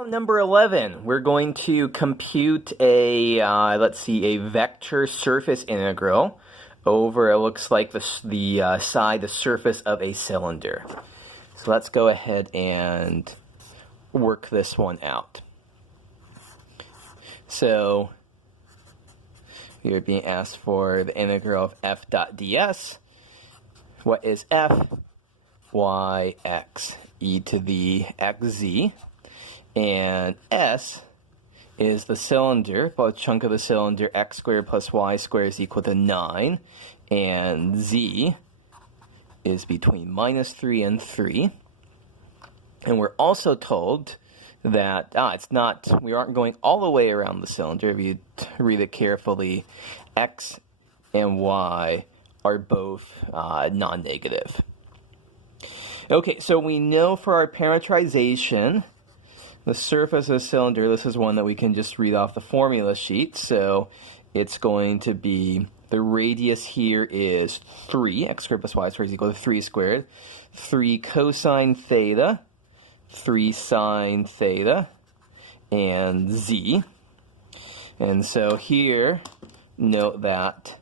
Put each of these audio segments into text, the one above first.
Problem number 11, we're going to compute a, a vector surface integral over, it looks like the surface of a cylinder. So let's go ahead and work this one out. So we are being asked for the integral of f dot ds. What is f? Y x e to the xz. And S is the cylinder, a chunk of the cylinder, x squared plus y squared is equal to 9. And Z is between minus 3 and 3. And we're also told that we aren't going all the way around the cylinder. If you read it carefully, x and y are both non-negative. Okay, so we know for our parametrization, the surface of the cylinder, this is one that we can just read off the formula sheet. So it's going to be, the radius here is 3, x squared plus y squared is equal to 3 squared. 3 cosine theta, 3 sine theta, and z. And so here, note that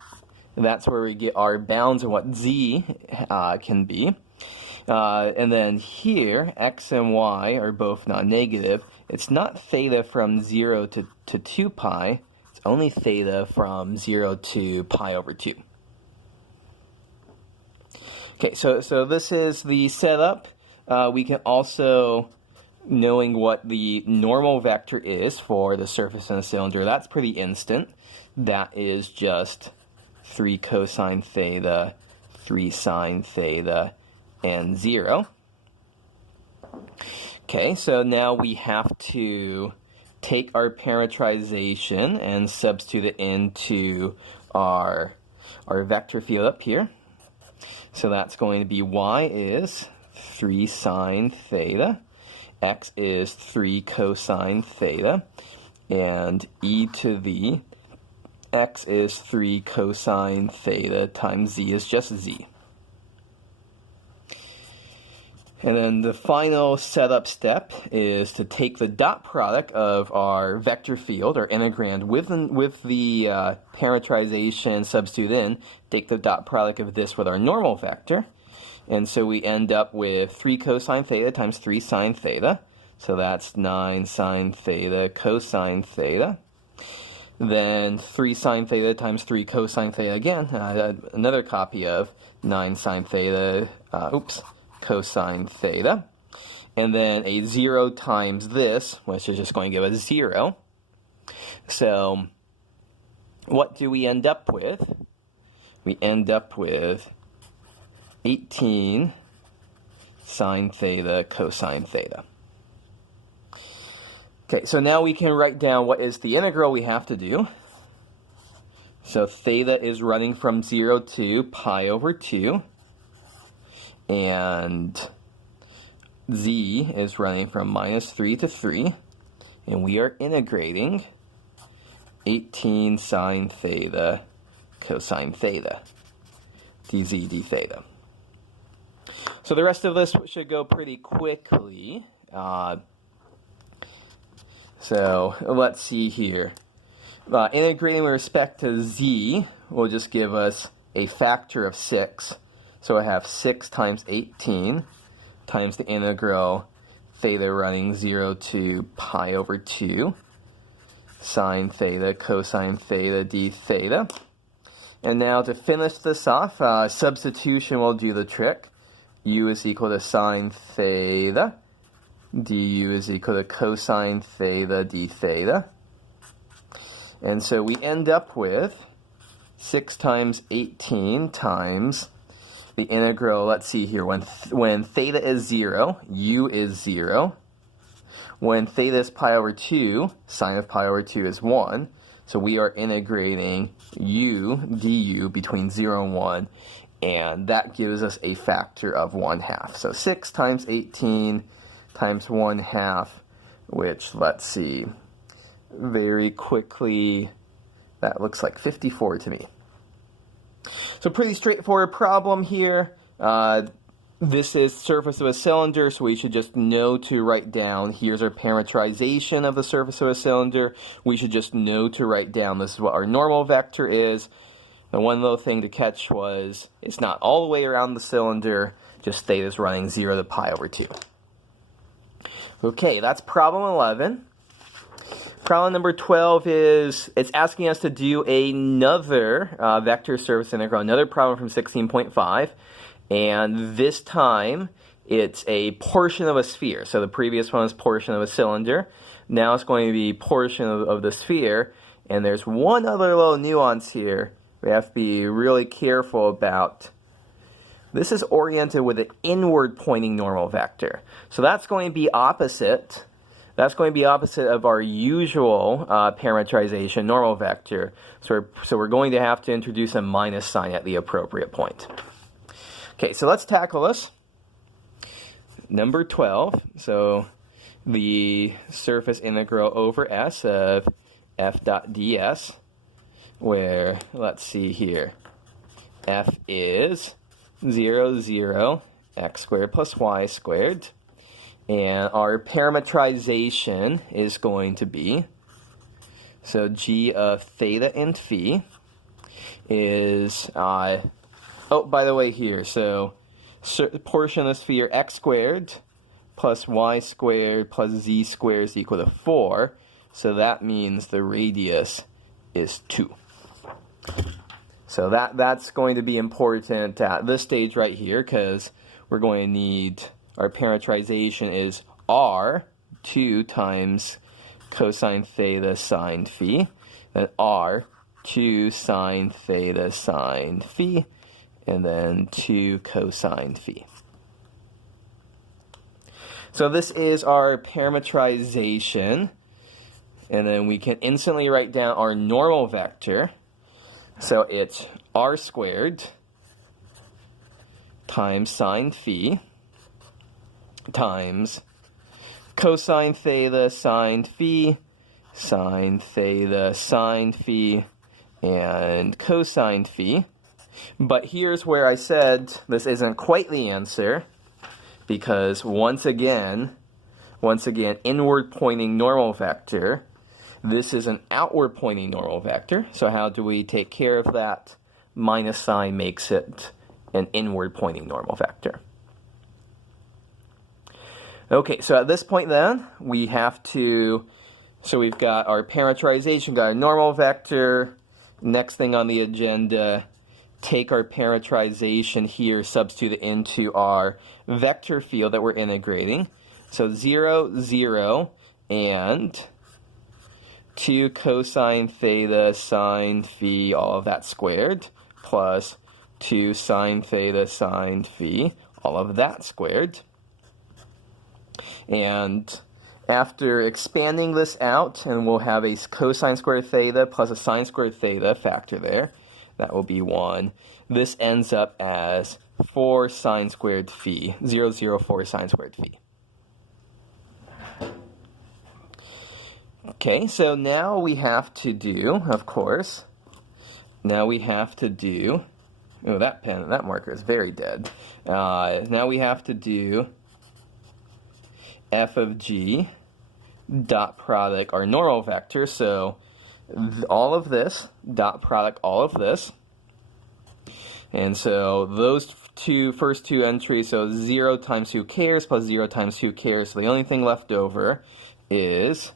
that's where we get our bounds and what z can be. And then here, x and y are both non-negative. It's not theta from 0 to 2 pi. It's only theta from 0 to pi over 2. Okay, so this is the setup. We can also, knowing what the normal vector is for the surface in a cylinder, that's pretty instant. That is just 3 cosine theta, 3 sine theta, and 0. Okay, so now we have to take our parametrization and substitute it into our vector field up here. So that's going to be y is 3 sine theta, x is 3 cosine theta, and e to the x is 3 cosine theta times z is just z. And then the final setup step is to take the dot product of our vector field, or integrand, with the parametrization substitute in, take the dot product of this with our normal vector. And so we end up with 3 cosine theta times 3 sine theta. So that's 9 sine theta cosine theta. Then 3 sine theta times 3 cosine theta again. Another copy of 9 sine theta, cosine theta, and then a 0 times this, which is just going to give us 0. So what do we end up with? We end up with 18 sine theta cosine theta. Okay, so now we can write down what is the integral we have to do. So theta is running from 0 to pi over 2. And z is running from minus 3 to 3, and we are integrating 18 sine theta cosine theta, dz d theta. So the rest of this should go pretty quickly. So let's see here. Integrating with respect to z will just give us a factor of 6. So I have 6 times 18 times the integral theta running 0 to pi over 2 sine theta cosine theta d theta. And now to finish this off, substitution will do the trick. U is equal to sine theta. Du is equal to cosine theta d theta. And so we end up with 6 times 18 times the integral, let's see here, when theta is 0, u is 0. When theta is pi over 2, sine of pi over 2 is 1. So we are integrating u du between 0 and 1, and that gives us a factor of 1/2. So 6 times 18 times 1/2, which, let's see, very quickly, that looks like 54 to me. So pretty straightforward problem here. This is surface of a cylinder, so we should just know to write down, here's our parametrization of the surface of a cylinder. We should just know to write down, this is what our normal vector is. The one little thing to catch was, it's not all the way around the cylinder, just theta is running 0 to pi over 2. Okay, that's problem 11. Problem number 12 is, it's asking us to do another vector surface integral, another problem from 16.5. And this time, it's a portion of a sphere. So the previous one was portion of a cylinder. Now it's going to be portion of the sphere. And there's one other little nuance here we have to be really careful about. This is oriented with an inward pointing normal vector. So that's going to be opposite. That's going to be opposite of our usual parametrization normal vector. So we're going to have to introduce a minus sign at the appropriate point. Okay, so let's tackle this. Number 12, so the surface integral over S of f dot ds, where, let's see here, f is 0, 0, x squared plus y squared, and our parametrization is going to be, so g of theta and phi is, oh, by the way here, so portion of the sphere x squared plus y squared plus z squared is equal to 4. So that means the radius is 2. So that's going to be important at this stage right here, because we're going to need, our parametrization is r, 2 times cosine theta sine phi, then r, 2 sine theta sine phi, and then 2 cosine phi. So this is our parametrization, and then we can instantly write down our normal vector. So it's r squared times sine phi times cosine theta sine phi, sine theta sine phi, and cosine phi. But here's where I said this isn't quite the answer, because once again, inward pointing normal vector. This is an outward pointing normal vector. So how do we take care of that? Minus sign makes it an inward pointing normal vector. Okay, so at this point then, we have to, so we've got our parametrization, got a normal vector. Next thing on the agenda, take our parametrization here, substitute it into our vector field that we're integrating. So 0, 0, and 2 cosine theta sine phi, all of that squared, plus 2 sine theta sine phi, all of that squared. And after expanding this out, and we'll have a cosine squared theta plus a sine squared theta factor there, that will be 1. This ends up as 4 sine squared phi, 0, 0, 4 sine squared phi. Okay, so now we have to do, of course, now we have to do, oh, that pen, that marker is very dead. Now we have to do f of g dot product our normal vector. So all of this, dot product all of this. And so those first two entries, so 0 times who cares plus 0 times who cares. So the only thing left over is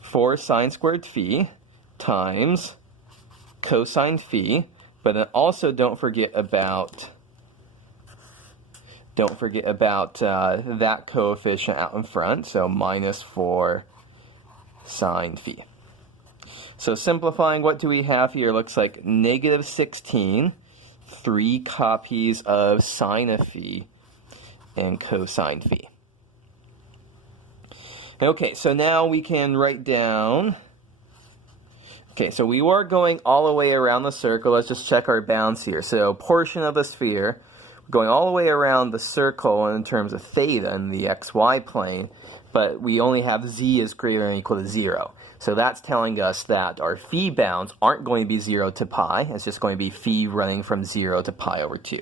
4 sine squared phi times cosine phi. But then also don't forget about that coefficient out in front, so minus 4 sine phi. So simplifying, what do we have here? Looks like negative 16, 3 copies of sine of phi and cosine phi. Okay, so now we can write down, okay, so we were going all the way around the circle. Let's just check our bounds here. So portion of the sphere, going all the way around the circle in terms of theta in the xy plane, but we only have z is greater than or equal to 0. So that's telling us that our phi bounds aren't going to be 0 to pi. It's just going to be phi running from 0 to pi over 2.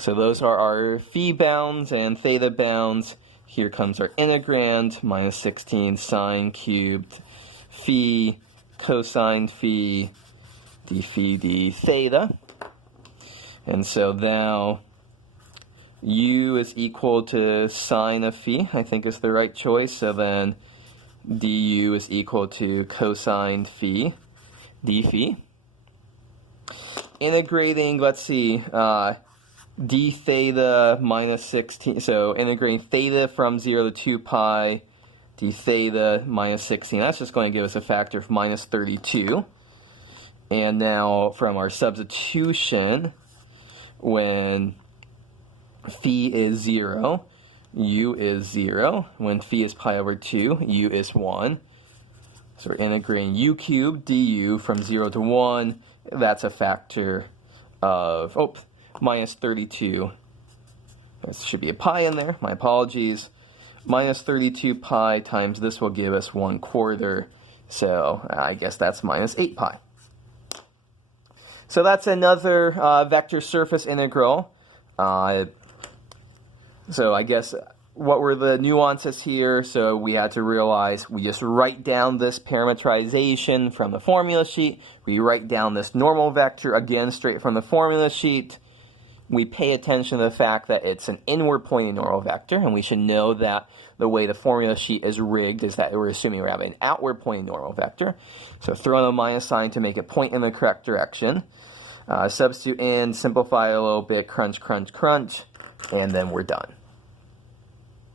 So those are our phi bounds and theta bounds. Here comes our integrand, minus 16 sine cubed phi cosine phi d phi d theta. And so now u is equal to sine of phi, I think is the right choice. So then du is equal to cosine phi d phi. Integrating, let's see, d theta minus 16, so integrating theta from 0 to 2 pi, d theta minus 16, that's just going to give us a factor of minus 32. And now from our substitution, when phi is 0, u is 0. When phi is pi over 2, u is 1. So we're integrating u cubed du from 0 to 1. That's a factor of, minus 32. There should be a pi in there. My apologies. Minus 32 pi times this will give us 1/4. So I guess that's minus 8 pi. So that's another vector surface integral. So I guess what were the nuances here? So we had to realize we just write down this parametrization from the formula sheet. We write down this normal vector, again, straight from the formula sheet. We pay attention to the fact that it's an inward pointing normal vector, and we should know that the way the formula sheet is rigged is that we're assuming we're having an outward pointing normal vector. So throw in a minus sign to make it point in the correct direction. Substitute in, simplify a little bit, crunch, crunch, crunch, and then we're done.